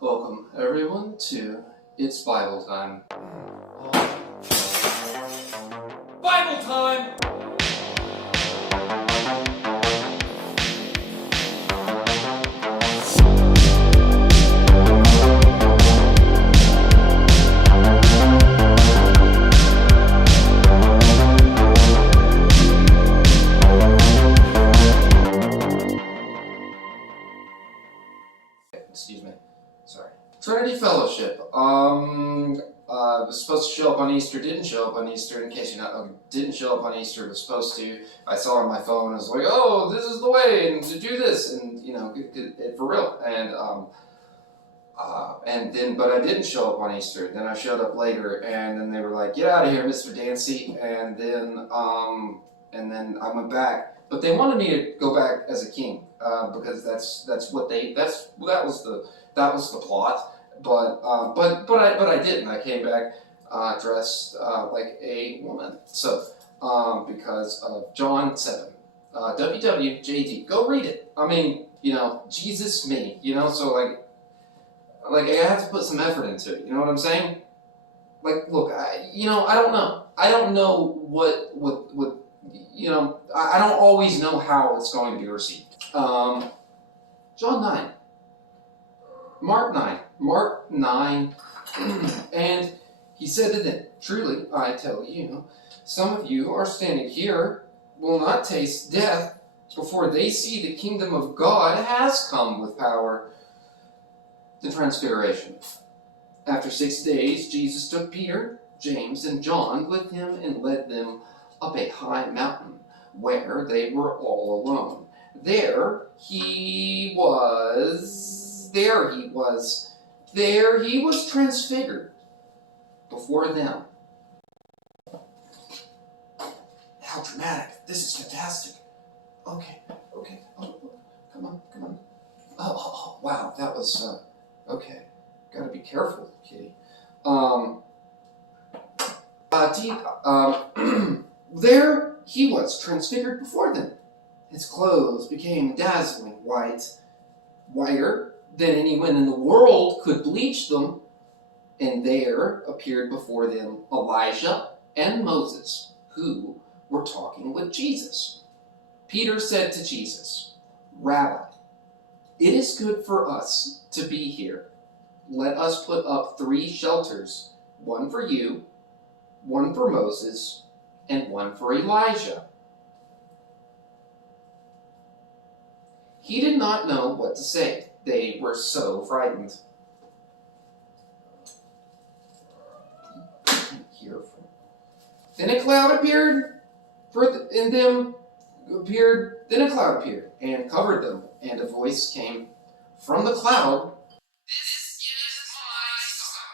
Welcome everyone to It's Bible Time. Bible time! Excuse me. Sorry. Trinity Fellowship. Was supposed to show up on Easter, didn't show up on Easter. In case you're not, didn't show up on Easter, was supposed to. I saw on my phone. I was like, oh, this is the way, and to do this, and for real. But I didn't show up on Easter. Then I showed up later, and then they were like, get out of here, Mr. Dancy. And then I went back. But they wanted me to go back as a king, because that was the plot. But I didn't. I came back dressed like a woman. So because of John 7, WWJD. Go read it. I mean, Jesus me. So like I have to put some effort into it. You know what I'm saying? Like, look, I don't know. I don't know what I don't always know how it's going to be received. John 9. Mark 9. And he said to them, truly, I tell you, some of you are standing here will not taste death before they see the kingdom of God has come with power. The Transfiguration. After 6 days, Jesus took Peter, James, and John with him and led them up a high mountain where they were all alone. There he was transfigured before them. How dramatic. This is fantastic. Okay. Oh, come on. Oh, wow, that was, okay. Gotta be careful, kitty. There he was, transfigured before them. His clothes became dazzling whiter than anyone in the world could bleach them. And there appeared before them Elijah and Moses, who were talking with Jesus. Peter said to Jesus, Rabbi, it is good for us to be here. Let us put up 3 shelters, one for you, one for Moses, and one for Elijah. He did not know what to say. They were so frightened. Then a cloud appeared, Then a cloud appeared and covered them, and a voice came from the cloud. This is my son,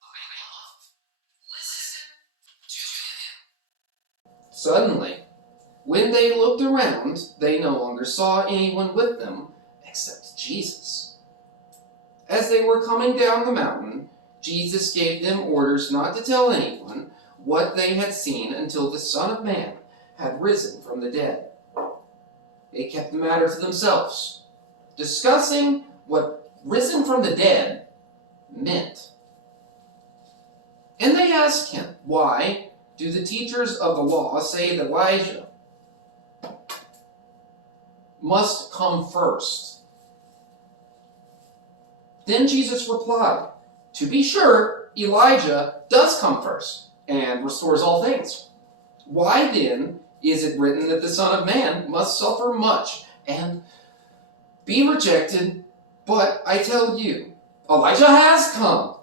whom I love. Listen to him. Suddenly, when they looked around, they no longer saw anyone with them except Jesus. As they were coming down the mountain, Jesus gave them orders not to tell anyone what they had seen until the Son of Man had risen from the dead. They kept the matter to themselves, discussing what risen from the dead meant. And they asked him, why do the teachers of the law say that Elijah must come first? Then Jesus replied, to be sure, Elijah does come first and restores all things. Why then is it written that the Son of Man must suffer much and be rejected? But I tell you, Elijah has come,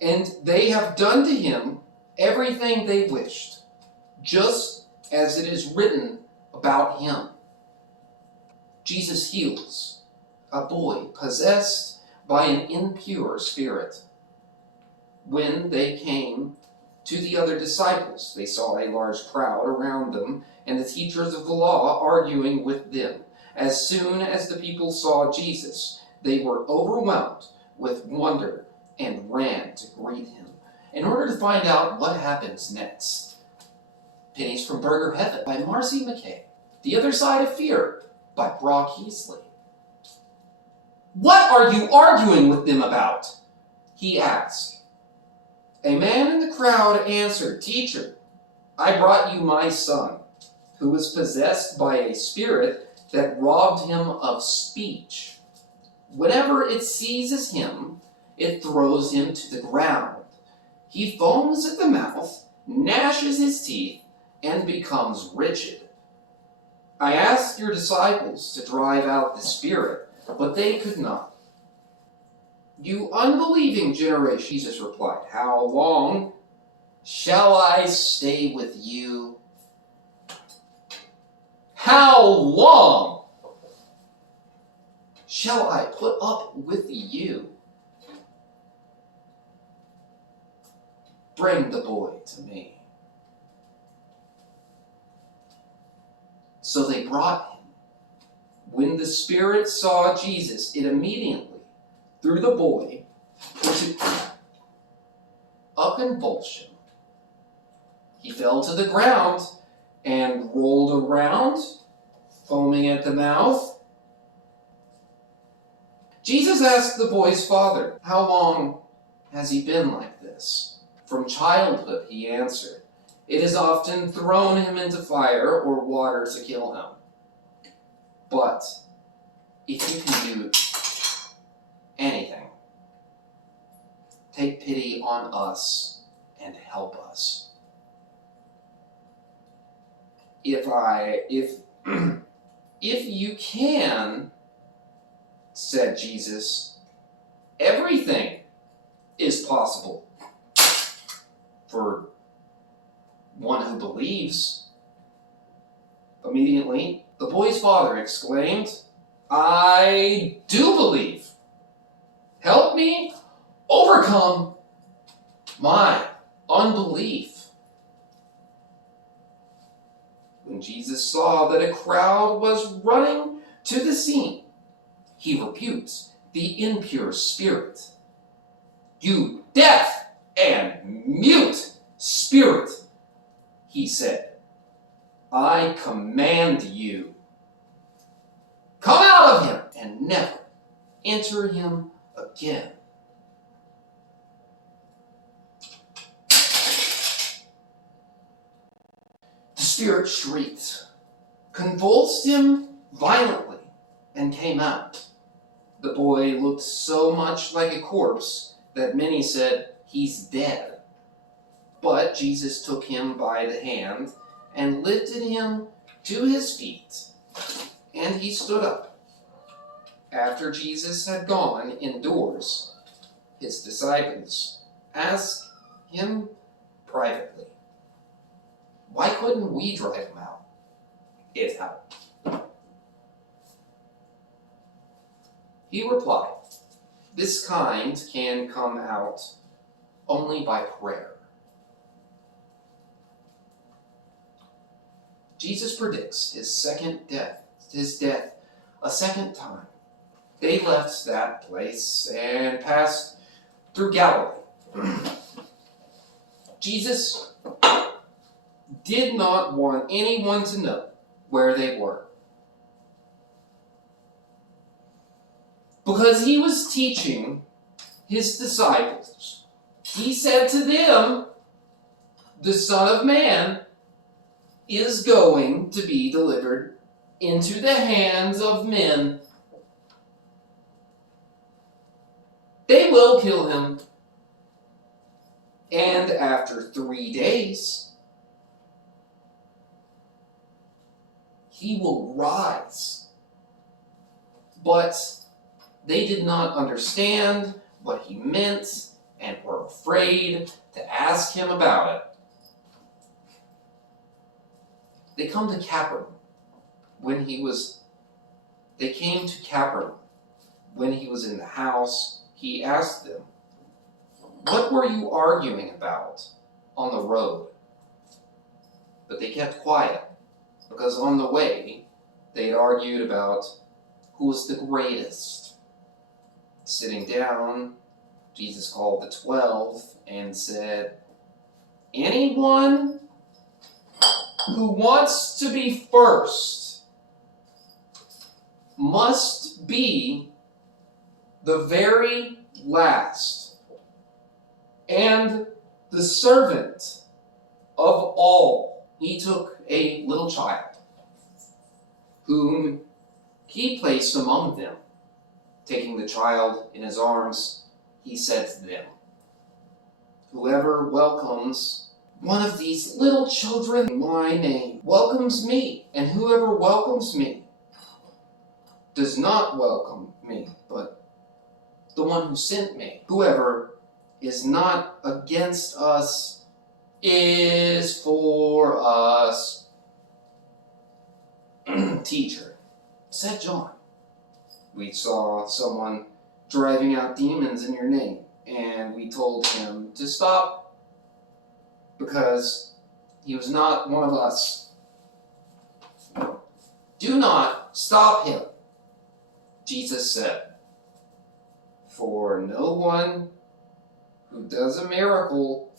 and they have done to him everything they wished, just as it is written about him. Jesus heals a boy possessed by an impure spirit. When they came to the other disciples, they saw a large crowd around them and the teachers of the law arguing with them. As soon as the people saw Jesus, they were overwhelmed with wonder and ran to greet him. In order to find out what happens next, Pennies from Burger Heaven by Marcy McKay. The Other Side of Fear by Brock Heasley. What are you arguing with them about? He asked. A man in the crowd answered, Teacher, I brought you my son, who was possessed by a spirit that robbed him of speech. Whenever it seizes him, it throws him to the ground. He foams at the mouth, gnashes his teeth, and becomes rigid. I asked your disciples to drive out the spirit, but they could not. You unbelieving generation, Jesus replied, how long shall I stay with you? How long shall I put up with you? Bring the boy to me. So they brought him. When the spirit saw Jesus, it immediately threw the boy into a convulsion. He fell to the ground and rolled around, foaming at the mouth. Jesus asked the boy's father, how long has he been like this? From childhood, he answered. It has often thrown him into fire or water to kill him. But if you can do anything, take pity on us and help us. If you can, said Jesus, everything is possible for one who believes. Immediately, the boy's father exclaimed, I do believe. Help me overcome my unbelief. When Jesus saw that a crowd was running to the scene, he rebuked the impure spirit. You deaf and mute spirit, he said, I command you, come out of him and never enter him again. The spirit shrieked, convulsed him violently, and came out. The boy looked so much like a corpse that many said, he's dead. But Jesus took him by the hand and lifted him to his feet, and he stood up. After Jesus had gone indoors, his disciples asked him privately, why couldn't we drive him out? It helped. He replied, this kind can come out only by prayer. Jesus predicts his death a second time. They left that place and passed through Galilee. Jesus did not want anyone to know where they were, because he was teaching his disciples. He said to them, the Son of Man is going to be delivered into the hands of men. They will kill him, and after 3 days, he will rise. But they did not understand what he meant and were afraid to ask him about it. They came to Capernaum when he was in the house. He asked them, what were you arguing about on the road? But they kept quiet, because on the way, they had argued about who was the greatest. Sitting down, Jesus called the 12 and said, anyone who wants to be first must be the very last, and the servant of all. He took a little child, whom he placed among them. Taking the child in his arms, he said to them, "Whoever welcomes one of these little children in my name welcomes me, and whoever welcomes me does not welcome me, but the one who sent me. Whoever is not against us is for us." "Teacher," said John, "we saw someone driving out demons in your name, and we told him to stop because he was not one of us." "Do not stop him," Jesus said, "for no one who does a miracle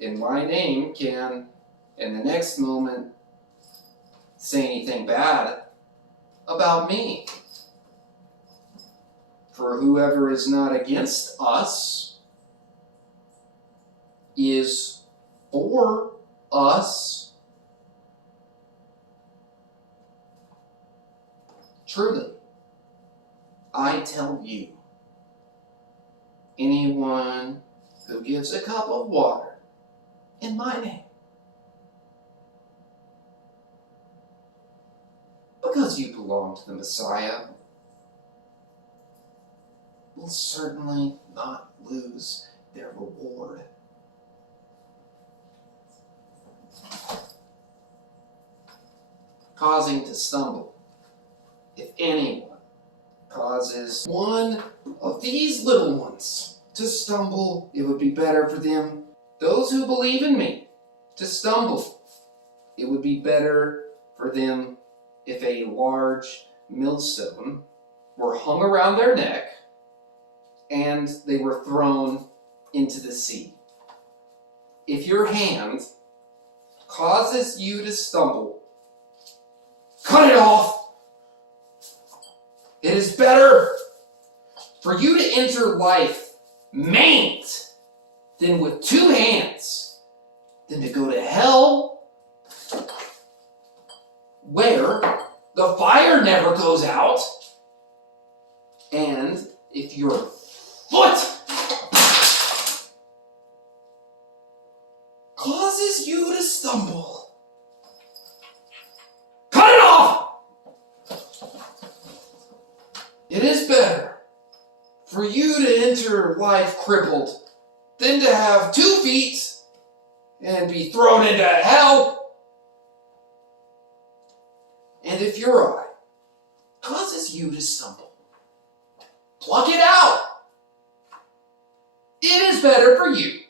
in my name can, in the next moment, say anything bad about me. For whoever is not against us is for us. Truly, I tell you, anyone who gives a cup of water in my name, because you belong to the Messiah, will certainly not lose their reward." Causing to stumble. If anyone causes one of these little ones to stumble, it would be better for them, those who believe in me, to stumble. It would be better for them if a large millstone were hung around their neck and they were thrown into the sea. If your hand causes you to stumble, cut it off. It is better for you to enter life maimed than with two hands than to go to hell, where the fire never goes out, and if your foot causes you to stumble, cut it off. It is better for you to enter life crippled than to have 2 feet and be thrown into hell. And if your eye causes you to stumble, pluck it out. It is better for you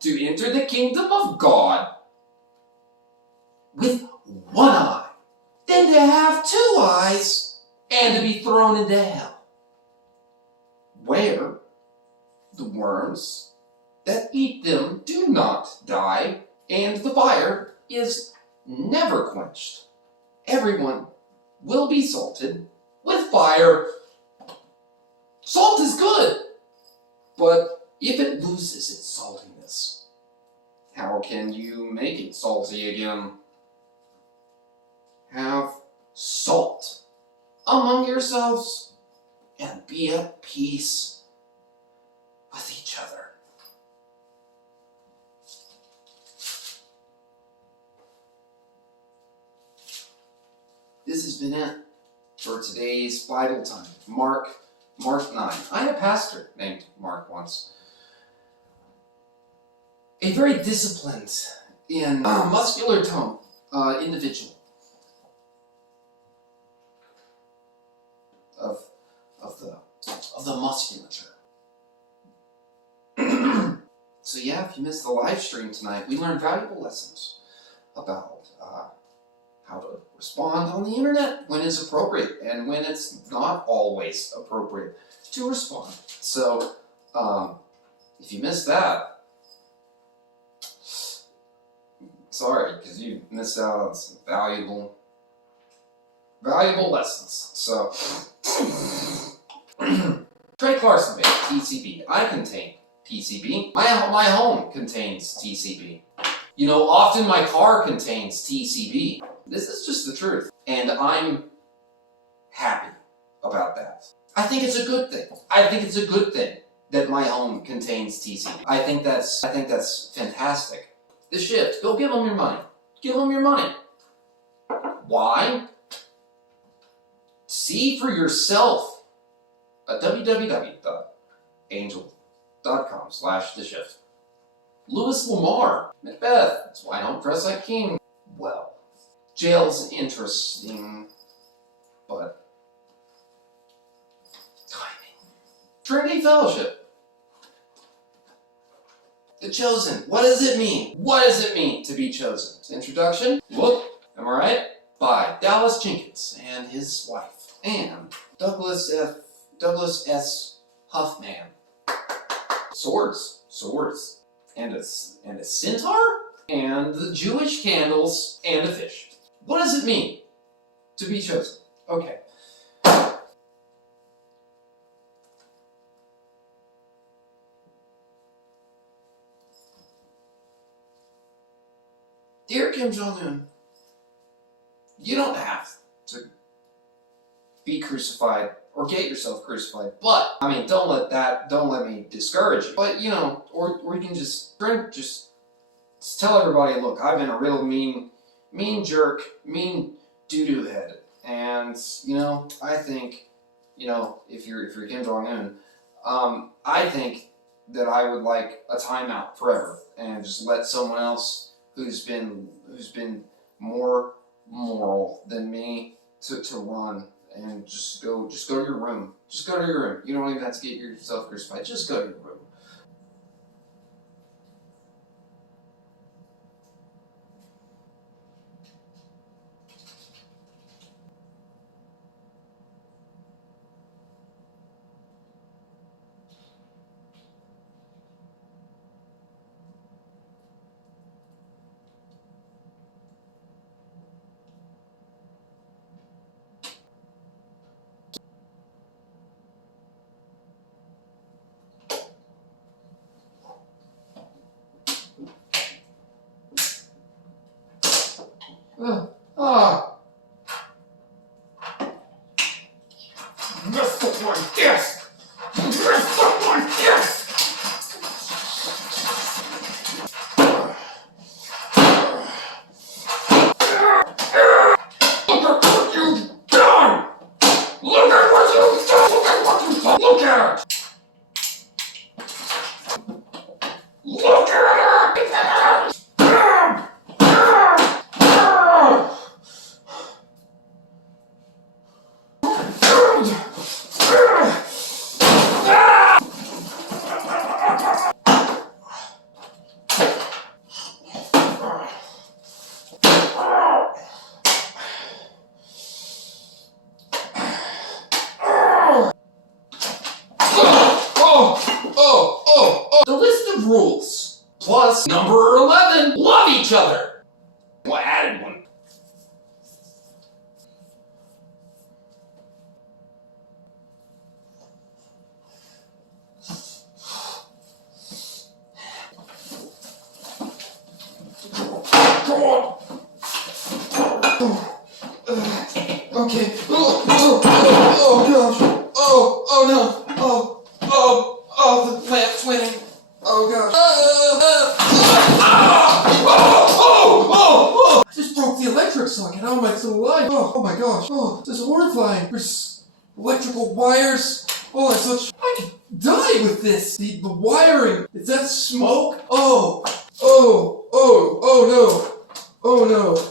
to enter the kingdom of God with one eye than to have 2 eyes and to be thrown into hell, where the worms that eat them do not die, and the fire is never quenched. Everyone will be salted with fire. Salt is good, but if it loses its saltiness, how can you make it salty again? Have salt among yourselves and be at peace with each other. This has been it for today's Bible time. Mark 9. I had a pastor named Mark once. A very disciplined and muscular tone individual of the musculature. So yeah, if you missed the live stream tonight, we learned valuable lessons about how to respond on the internet when it's appropriate and when it's not always appropriate to respond. So if you missed that, sorry, because you missed out on some valuable lessons. So Drake Larson made TCB. I contain TCB. My home contains TCB. You know, often my car contains TCB. This is just the truth. And I'm happy about that. I think it's a good thing. I think it's a good thing that my home contains TCB. I think that's fantastic. The Shift, go give them your money. Give them your money. Why? See for yourself at www.angel.com/theshift. Louis Lamar, Macbeth, that's why I don't dress like king. Well, jail's interesting, but timing. Trinity Fellowship. The Chosen. What does it mean? What does it mean to be chosen? Introduction. Look, am I right? By Dallas Jenkins and his wife, and Douglas S. Huffman. Swords, and a centaur, and the Jewish candles, and a fish. What does it mean to be chosen? Okay. Dear Kim Jong-un, you don't have to be crucified or get yourself crucified, but I mean, don't let me discourage you. But you know, or you can just tell everybody, look, I've been a real mean jerk, mean doo-doo head, and you know, I think, you know, if you're Kim Jong-un, I think that I would like a timeout forever and just let someone else who's been more moral than me to run, and just go to your room. Just go to your room. You don't even have to get yourself crucified. Just go to your room. Messed up my desk! Messed up my desk! Look at what you've done! Look at what you've done! Look at what you've done! Look at it! Look at it! The list of rules, plus number 11, love each other. Well, I added one. Come on! Okay. Oh gosh. Oh no. Oh, the lamp's winning. Oh gosh. I just broke the electric socket. How am I still alive? Oh my gosh. Oh, this is horrifying. There's electrical wires. Oh, I could die with this. The wiring. Is that smoke? Oh no. Oh no.